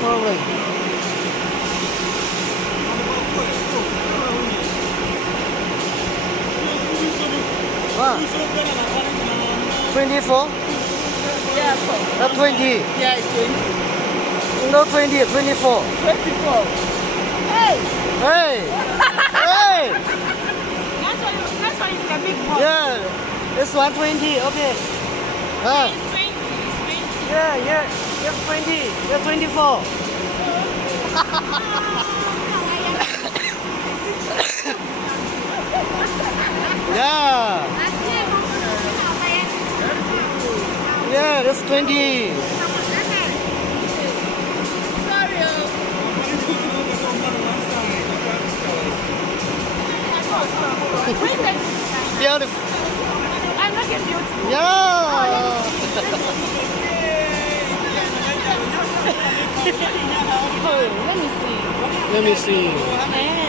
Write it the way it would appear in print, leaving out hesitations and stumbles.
problem. Ah, 24? Yeah, 20. Yeah, it's 20. No 20, 24. 24. Hey! Hey! Hey! That's why it's the big one. Yeah, it's 120, okay. Ah, It's 20. It's 20. yeah, it's 20, you're 24. Yeah, yeah, that's 20. Sorry. Beautiful. I'm looking beautiful. Yeah. Oh, let me see. Let me see. Hey.